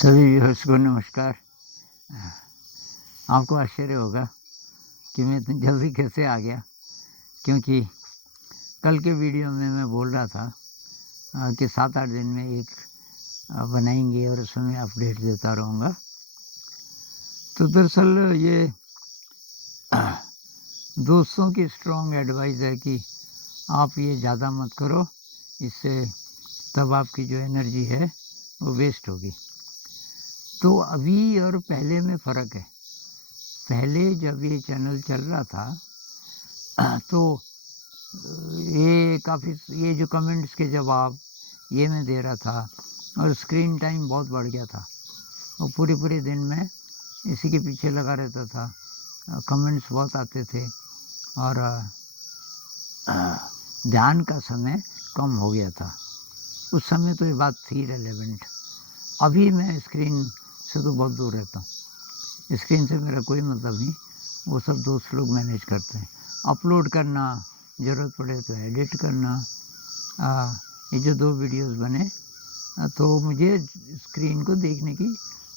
सभी व्यूअर्स को नमस्कार। आपको आश्चर्य होगा कि मैं इतनी जल्दी कैसे आ गया, क्योंकि कल के वीडियो में मैं बोल रहा था कि 7-8 दिन में एक बनाएंगे और उसमें मैं अपडेट देता रहूँगा। तो दरअसल ये दोस्तों की स्ट्रॉन्ग एडवाइस है कि आप ये ज़्यादा मत करो, इससे तब आपकी जो एनर्जी है वो वेस्ट होगी। तो अभी और पहले में फ़र्क है। पहले जब ये चैनल चल रहा था तो ये काफ़ी ये जो कमेंट्स के जवाब ये मैं दे रहा था और स्क्रीन टाइम बहुत बढ़ गया था और पूरे दिन में इसी के पीछे लगा रहता था। कमेंट्स बहुत आते थे और ध्यान का समय कम हो गया था। उस समय तो ये बात थी रेलेवेंट। अभी मैं स्क्रीन से तो बहुत दूर रहता हूँ। स्क्रीन से मेरा कोई मतलब नहीं, वो सब दोस्त लोग मैनेज करते हैं। अपलोड करना, ज़रूरत पड़े तो एडिट करना। ये जो 2 वीडियोस बने तो मुझे स्क्रीन को देखने की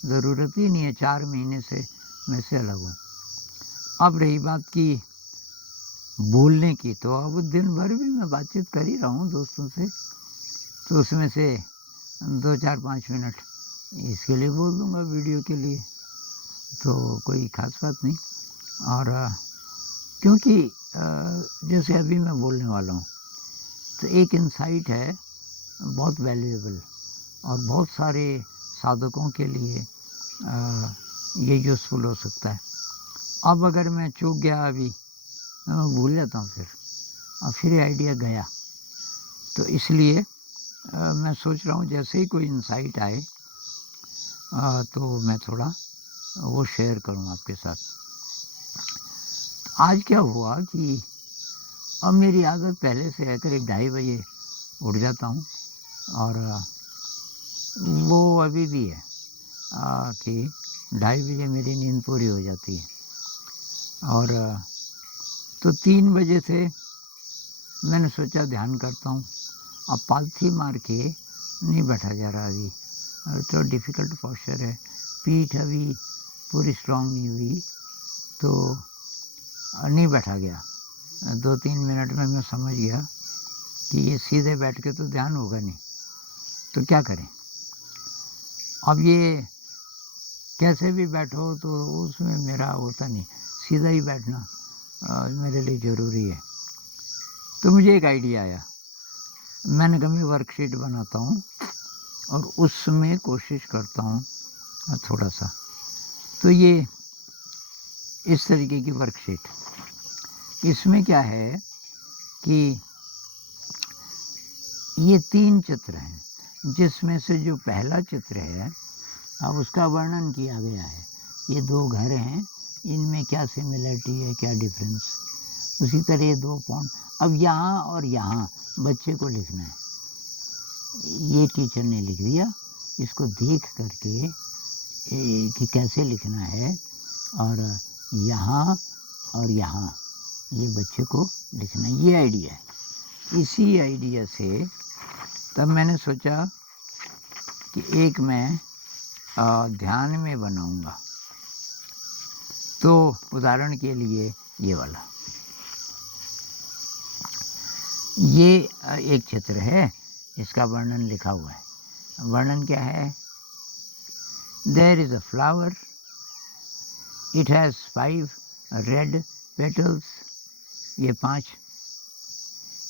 ज़रूरत ही नहीं है। 4 महीने से मैं से अलग हूँ। अब रही बात की बोलने की, तो अब दिन भर भी मैं बातचीत कर ही रहा हूँ दोस्तों से, तो उसमें से 2, 4, 5 मिनट इसके लिए बोल दूँगा वीडियो के लिए, तो कोई ख़ास बात नहीं। और क्योंकि जैसे अभी मैं बोलने वाला हूँ तो एक इंसाइट है बहुत वैल्यूएबल और बहुत सारे साधकों के लिए ये यूज़फुल हो सकता है। अब अगर मैं चूक गया अभी, मैं भूल जाता हूँ फिर आइडिया गया। तो इसलिए मैं सोच रहा हूँ जैसे ही कोई इंसाइट आए तो मैं थोड़ा वो शेयर करूँ आपके साथ। तो आज क्या हुआ कि अब मेरी आदत पहले से है, करीब 2:30 बजे उठ जाता हूँ और वो अभी भी है कि 2:30 बजे मेरी नींद पूरी हो जाती है। और तो 3 बजे से मैंने सोचा ध्यान करता हूँ। अब पालथी मार के नहीं बैठा जा रहा अभी, तो डिफ़िकल्ट पोस्चर है, पीठ अभी पूरी स्ट्रॉन्ग नहीं हुई, तो नहीं बैठा गया। 2-3 मिनट में मैं समझ गया कि ये सीधे बैठ के तो ध्यान होगा नहीं, तो क्या करें। अब ये कैसे भी बैठो तो उसमें मेरा होता नहीं, सीधा ही बैठना मेरे लिए ज़रूरी है। तो मुझे एक आइडिया आया, मैंने कभी वर्कशीट बनाता हूँ और उसमें कोशिश करता हूँ थोड़ा सा। तो ये इस तरीके की वर्कशीट, इसमें क्या है कि ये 3 चित्र हैं, जिसमें से जो पहला चित्र है अब उसका वर्णन किया गया है। ये 2 घर हैं, इनमें क्या सिमिलरिटी है, क्या डिफरेंस। उसी तरह ये 2 पॉइंट, अब यहाँ और यहाँ बच्चे को लिखना है। ये टीचर ने लिख दिया, इसको देख करके कि कैसे लिखना है, और यहाँ और यहाँ ये बच्चे को लिखना है। ये आइडिया है। इसी आइडिया से तब मैंने सोचा कि एक मैं ध्यान में बनाऊंगा। तो उदाहरण के लिए ये वाला, ये एक चित्र है, इसका वर्णन लिखा हुआ है। वर्णन क्या है? There is a flower, it has 5 red petals, ये 5।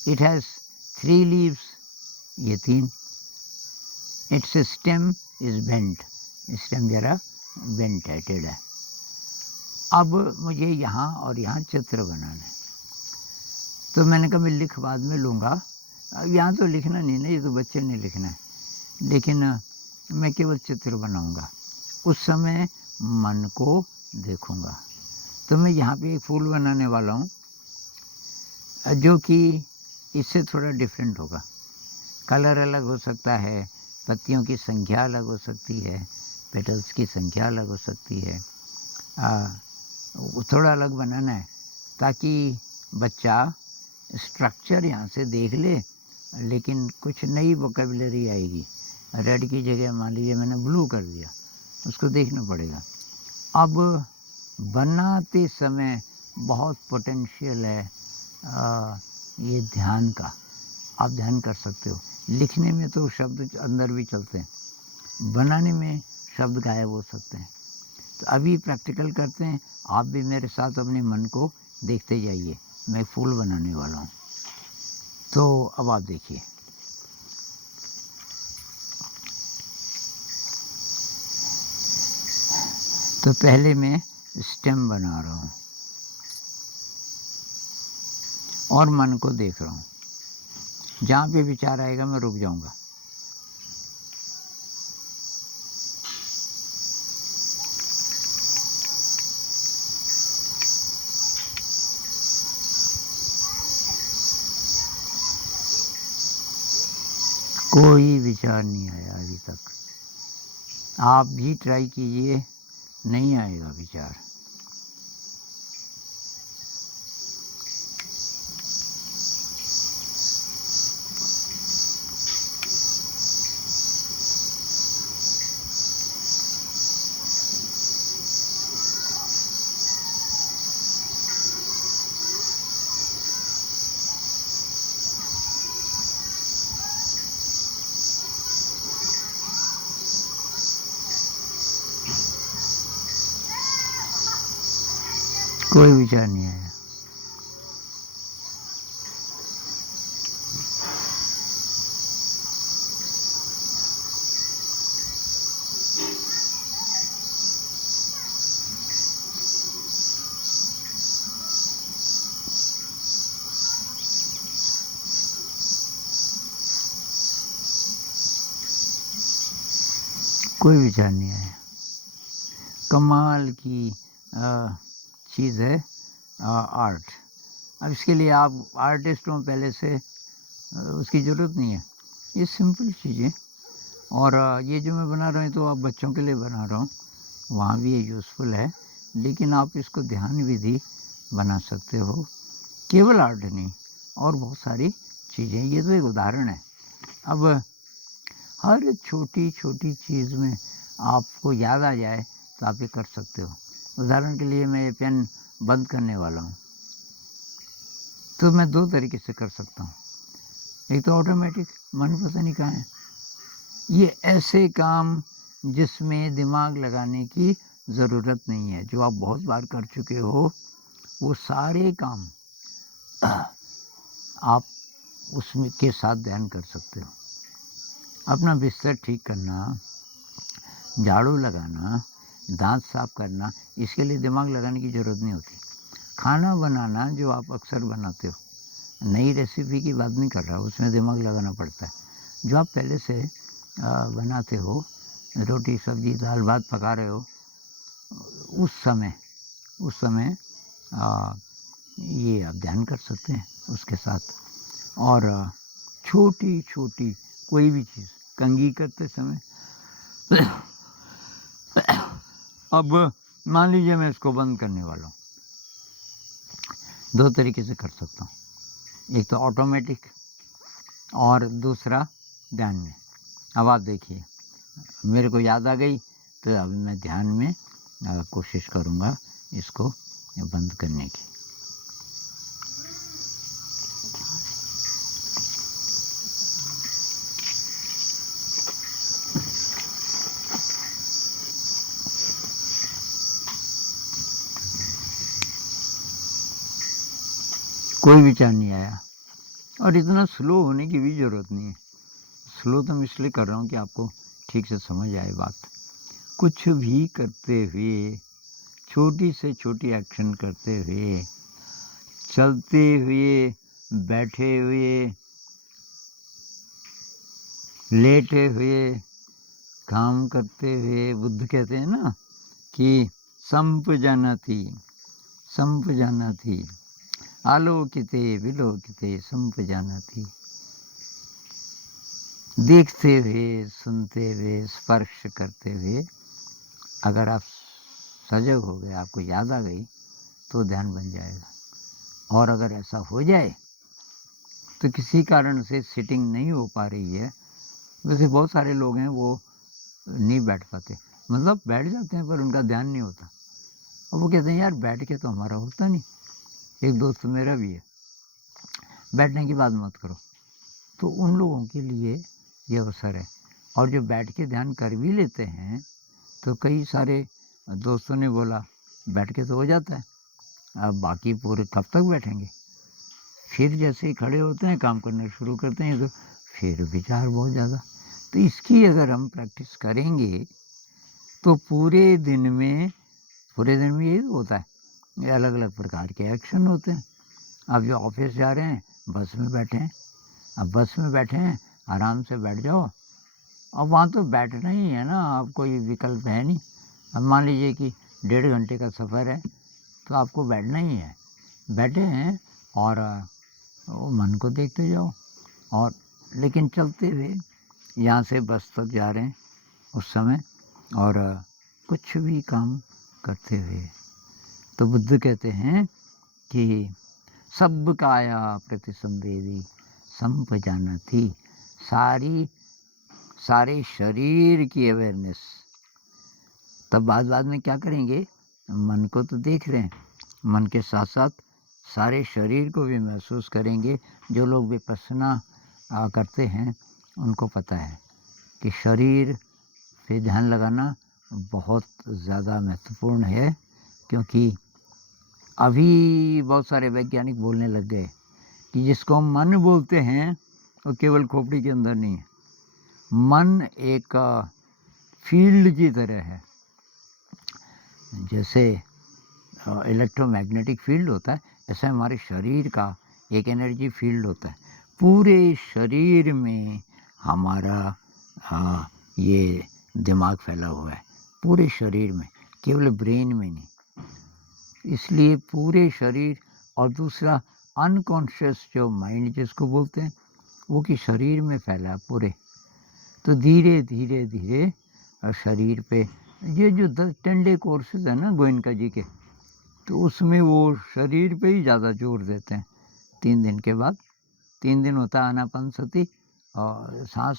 इट हैज़ 3 लीव्स, ये 3। Its stem is bent, stem जरा बेंट है, टेढ़ा है। अब मुझे यहाँ और यहाँ चित्र बनाना है, तो मैंने कहा मैं लिख बाद में लूँगा, अब यहाँ तो लिखना नहीं ना, ये तो बच्चे ने लिखना है, लेकिन मैं केवल चित्र बनाऊँगा। उस समय मन को देखूँगा। तो मैं यहाँ पे एक फूल बनाने वाला हूँ जो कि इससे थोड़ा डिफरेंट होगा। कलर अलग हो सकता है, पत्तियों की संख्या अलग हो सकती है, पेटल्स की संख्या अलग हो सकती है। थोड़ा अलग बनाना है ताकि बच्चा स्ट्रक्चर यहाँ से देख ले, लेकिन कुछ नई वोकेबलरी आएगी। रेड की जगह मान लीजिए मैंने ब्लू कर दिया, उसको देखना पड़ेगा। अब बनाते समय बहुत पोटेंशियल है ये ध्यान का, आप ध्यान कर सकते हो। लिखने में तो शब्द अंदर भी चलते हैं, बनाने में शब्द गायब हो सकते हैं। तो अभी प्रैक्टिकल करते हैं, आप भी मेरे साथ अपने मन को देखते जाइए। मैं फूल बनाने वाला हूँ, तो अब आप देखिए। तो पहले मैं स्टेम बना रहा हूँ और मन को देख रहा हूँ। जहाँ पे विचार आएगा मैं रुक जाऊँगा। कोई विचार नहीं आया अभी तक। आप भी ट्राई कीजिए, नहीं आएगा विचार। कोई विचार नहीं आया। कोई विचार नहीं आया। कमाल की चीज़ है आर्ट। अब इसके लिए आप आर्टिस्ट हो पहले से, उसकी ज़रूरत नहीं है। ये सिंपल चीज़ें। और ये जो मैं बना रहा हूँ तो आप बच्चों के लिए बना रहा हूँ, वहाँ भी ये यूज़फुल है, लेकिन आप इसको ध्यान विधि बना सकते हो। केवल आर्ट नहीं, और बहुत सारी चीज़ें। ये तो एक उदाहरण है। अब हर छोटी छोटी चीज़ में आपको याद आ जाए तो आप ये कर सकते हो। उदाहरण के लिए मैं ये पेन बंद करने वाला हूँ, तो मैं दो तरीके से कर सकता हूँ। एक तो ऑटोमेटिक, मन पता नहीं कहाँ है। ये ऐसे काम जिसमें दिमाग लगाने की ज़रूरत नहीं है, जो आप बहुत बार कर चुके हो, वो सारे काम आप उसमें के साथ ध्यान कर सकते हो। अपना बिस्तर ठीक करना, झाड़ू लगाना, दांत साफ करना, इसके लिए दिमाग लगाने की ज़रूरत नहीं होती। खाना बनाना जो आप अक्सर बनाते हो, नई रेसिपी की बात नहीं कर रहा, उसमें दिमाग लगाना पड़ता है। जो आप पहले से बनाते हो, रोटी सब्जी दाल भात पका रहे हो, उस समय ये आप ध्यान कर सकते हैं उसके साथ। और छोटी छोटी कोई भी चीज़, कंघी करते समय अब मान लीजिए मैं इसको बंद करने वाला हूँ, दो तरीके से कर सकता हूँ। एक तो ऑटोमेटिक और दूसरा ध्यान में। अब आप देखिए, मेरे को याद आ गई तो अब मैं ध्यान में कोशिश करूँगा इसको बंद करने की। कोई विचार नहीं आया, और इतना स्लो होने की भी ज़रूरत नहीं है। स्लो तो मैं इसलिए कर रहा हूँ कि आपको ठीक से समझ आए बात। कुछ भी करते हुए, छोटी से छोटी एक्शन करते हुए, चलते हुए, बैठे हुए, लेटे हुए, काम करते हुए, बुद्ध कहते हैं ना कि संपजानाति आलोकिते विलोकिते संपजानाति। देखते हुए, सुनते हुए, स्पर्श करते हुए, अगर आप सजग हो गए, आपको याद आ गई, तो ध्यान बन जाएगा। और अगर ऐसा हो जाए तो किसी कारण से सिटिंग नहीं हो पा रही है, वैसे बहुत सारे लोग हैं वो नहीं बैठ पाते, मतलब बैठ जाते हैं पर उनका ध्यान नहीं होता। और वो कहते हैं यार बैठ के तो हमारा होता नहीं। एक दोस्त मेरा भी है, बैठने की बात मत करो। तो उन लोगों के लिए ये अवसर है। और जो बैठ के ध्यान कर भी लेते हैं तो कई सारे दोस्तों ने बोला बैठ के तो हो जाता है, अब बाकी पूरे कब तक बैठेंगे। फिर जैसे ही खड़े होते हैं काम करना शुरू करते हैं तो फिर विचार बहुत ज़्यादा। तो इसकी अगर हम प्रैक्टिस करेंगे तो पूरे दिन में यही होता है, ये अलग अलग प्रकार के एक्शन होते हैं। आप जो ऑफिस जा रहे हैं बस में बैठे हैं, अब बस में बैठे हैं आराम से बैठ जाओ। अब वहाँ तो बैठना ही है ना, अब कोई विकल्प है नहीं। अब मान लीजिए कि 1.5 घंटे का सफ़र है तो आपको बैठना ही है। बैठे हैं और वो मन को देखते जाओ। और लेकिन चलते हुए यहाँ से बस तक जा रहे हैं उस समय, और कुछ भी काम करते हुए तो बुद्ध कहते हैं कि सब काया प्रतिसंवेदी संपजानती, सारे शरीर की अवेयरनेस। तब बाद में क्या करेंगे, मन को तो देख रहे हैं, मन के साथ साथ सारे शरीर को भी महसूस करेंगे। जो लोग विपश्यना करते हैं उनको पता है कि शरीर पे ध्यान लगाना बहुत ज़्यादा महत्वपूर्ण है, क्योंकि अभी बहुत सारे वैज्ञानिक बोलने लग गए कि जिसको हम मन बोलते हैं वो केवल खोपड़ी के अंदर नहीं है। मन एक फील्ड की तरह है, जैसे इलेक्ट्रोमैग्नेटिक फील्ड होता है, ऐसे हमारे शरीर का एक एनर्जी फील्ड होता है। पूरे शरीर में हमारा ये दिमाग फैला हुआ है, पूरे शरीर में, केवल ब्रेन में नहीं। इसलिए पूरे शरीर, और दूसरा अनकॉन्शियस जो माइंड जिसको बोलते हैं वो कि शरीर में फैला है पूरे। तो धीरे धीरे धीरे शरीर पे ये जो 10 डे कोर्सेज है ना गोयनका जी के, तो उसमें वो शरीर पे ही ज़्यादा जोर देते हैं। 3 दिन के बाद, 3 दिन होता है आनापानसति और सांस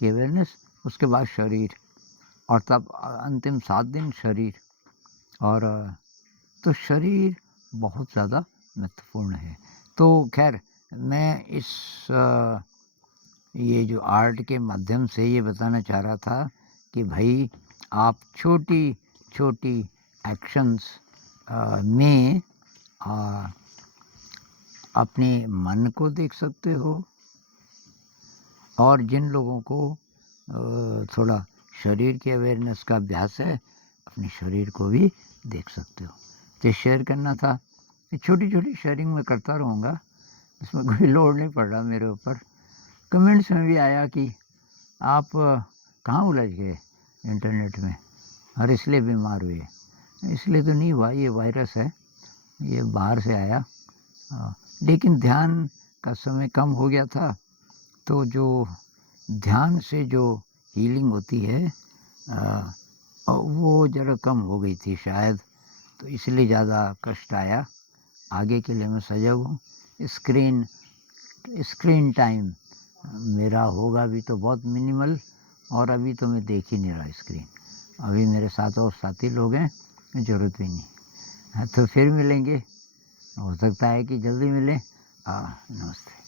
की अवेयरनेस, उसके बाद शरीर, और तब अंतिम 7 दिन शरीर। और तो शरीर बहुत ज़्यादा महत्वपूर्ण है। तो खैर मैं इस ये जो आर्ट के माध्यम से ये बताना चाह रहा था कि भाई आप छोटी छोटी एक्शंस में अपने मन को देख सकते हो, और जिन लोगों को थोड़ा शरीर के अवेयरनेस का अभ्यास है अपने शरीर को भी देख सकते हो। तो शेयर करना था, छोटी छोटी शेयरिंग मैं करता रहूँगा, इसमें कोई लोड नहीं पड़ रहा मेरे ऊपर। कमेंट्स में भी आया कि आप कहाँ उलझ गए इंटरनेट में और इसलिए बीमार हुए। इसलिए तो नहीं हुआ, ये वायरस है, ये बाहर से आया। लेकिन ध्यान का समय कम हो गया था, तो जो ध्यान से जो हीलिंग होती है वो ज़रा कम हो गई थी शायद, तो इसलिए ज़्यादा कष्ट आया। आगे के लिए मैं सजग हूँ। स्क्रीन टाइम मेरा होगा भी तो बहुत मिनिमल, और अभी तो मैं देख ही नहीं रहा स्क्रीन। अभी मेरे साथ और साथी लोग हैं, ज़रूरत भी नहीं। हाँ, तो फिर मिलेंगे, हो सकता है कि जल्दी मिलें। नमस्ते।